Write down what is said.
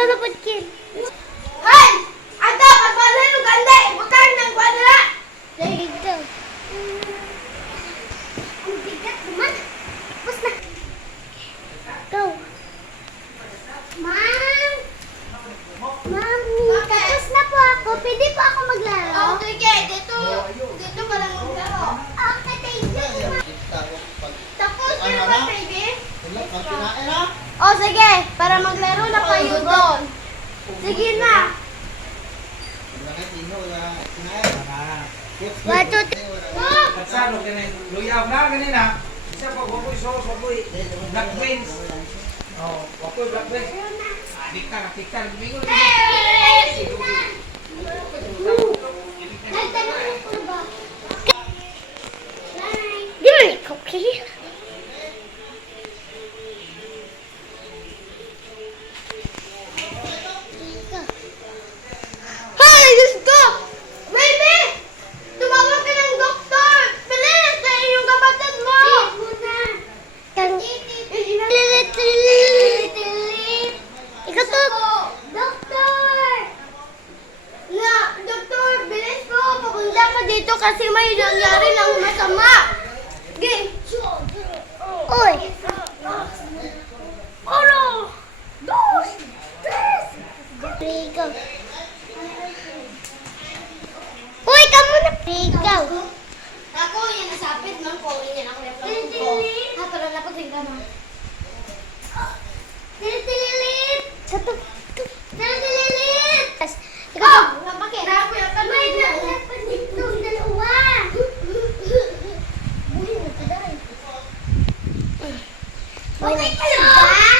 ikaw na pagkin. Hay! Ato, pagpalay mo ganda! Ibutang ng kwadra! Sige, go. Ang bigat naman. Tapos na. Go. Ma'am! Mami, tapos na po ako. Pwede po ako maglaro? Oh, sige, dito ka lang maglaro. Okay, thank you. Tapos, pero ba, baby? Wala, pagkinain ha? Oh, sige, para maglaro na kayo doon. Sige na. Wala kayo tino, wala kinain. One, two, three. Pagsalo ganin, luyaw na ganina. Isa pa wapoy sauce, wapoy black beans. Oh, wapoy black beans. Tiktan, bingo. Give me a cookie. Hoy, Diyos ko! Baby! Tumawag ka ng doktor! Bilis na yung kapatid mo! Ikaw to. Doktor! Na, doktor, bilis po! Papunta ka dito kasi may nangyari ng masama! Game! Uy. Uno! Dos! Tres! Rico. Uy, kamu na. Rico. Ako, yan nasapit man po. Yan ako yung plug ko. Ha, para napagligla mo. Tililit. Satu. Tililit. Ikaw Oh! to. Napakit! Ako yung plug May ko. nalapan ditong dalawa. Buhay mo to dahil. Okay ka lang ba?